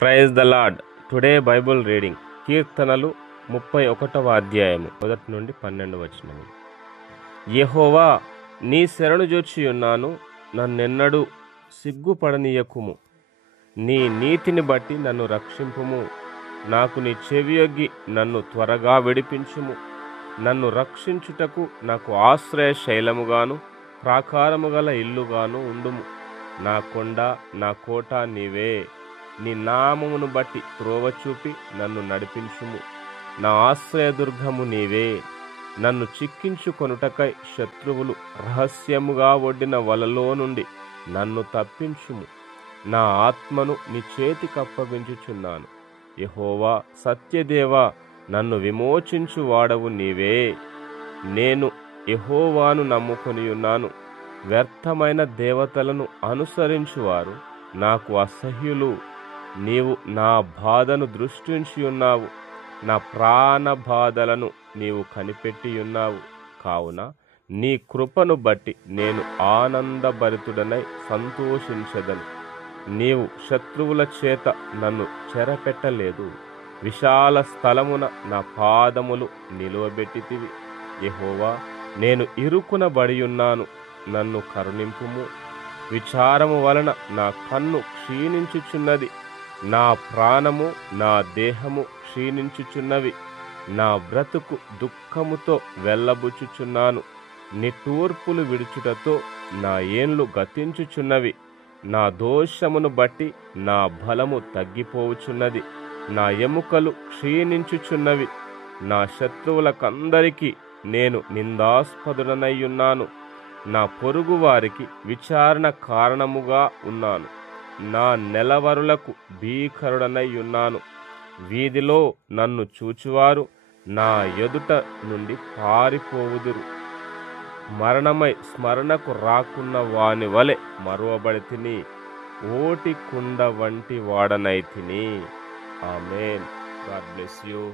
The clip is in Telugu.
Praise the Lord. Today Bible reading కీర్తనలు 31వ అధ్యాయము 1 నుండి 12 వచనములు. యెహోవా, నీ శరణు జొచ్చియున్నాను, నన్నెన్నడూ సిగ్గుపడనీయకుము. నీ నీతిని బట్టి నన్ను రక్షింపుము. నాకు నీ చెవియొగ్గి నన్ను త్వరగా విడిపించుము. నన్ను రక్షించుటకు నాకు ఆశ్రయ శైలముగాను ప్రాకారము గల ఇల్లుగాను ఉండుము. నా కొండ, నా కోట నీవే. నీ నామమును బట్టి త్రోవ చూపి నన్ను నడిపించుము. నా ఆశ్రయదుర్గము నీవే. నన్ను చిక్కించుకొనుటకై శత్రువులు రహస్యముగా ఒడ్డిన వలలో నుండి నన్ను తప్పించుము. నా ఆత్మను నీ చేతికప్పగించుచున్నాను. యెహోవా, సత్యదేవా, నన్ను విమోచించు వాడవు నీవే. నేను యెహోవాను నమ్ముకొనియున్నాను. వ్యర్థమైన దేవతలను అనుసరించువారు నాకు అసహ్యులు. నీవు నా బాధను దృష్టించియున్నావు. నా ప్రాణ బాధలను నీవు కనిపెట్టియున్నావు. కావున నీ కృపను బట్టి నేను ఆనందభరితుడనై సంతోషించెదను. నీవు శత్రువుల చేత నన్ను చెరపెట్టలేదు. విశాల స్థలమున నా పాదములు నిలువబెట్టితివి. యెహోవా, నేను ఇరుకునబడియున్నాను, నన్ను కరుణింపుము. విచారము వలన నా కన్ను క్షీణించుచున్నది. నా ప్రాణము, నా దేహము క్షీణించుచున్నవి. నా బ్రతుకు దుఃఖముతో వెళ్ళబుచ్చుచున్నాను. నిట్టూర్పులు విడుచుటతో నా ఏండ్లు గతించుచున్నవి. నా దోషమును బట్టి నా బలము తగ్గిపోవుచున్నది. నా ఎముకలు క్షీణించుచున్నవి. నా శత్రువులకందరికీ నేను నిందాస్పదుడనయ్యున్నాను. నా పొరుగు వారికి విచారణ కారణముగా ఉన్నాను. నా నెలవరులకు భీకరుడనై ఉన్నాను. వీధిలో నన్ను చూచువారు నా ఎదుట నుండి పారిపోవుదురు. మరణమై స్మరణకు రాకున్న వాని వలె మరువబడితిని. ఓటి కుండ వంటి వాడనైతిని. ఆమేన్. God bless you.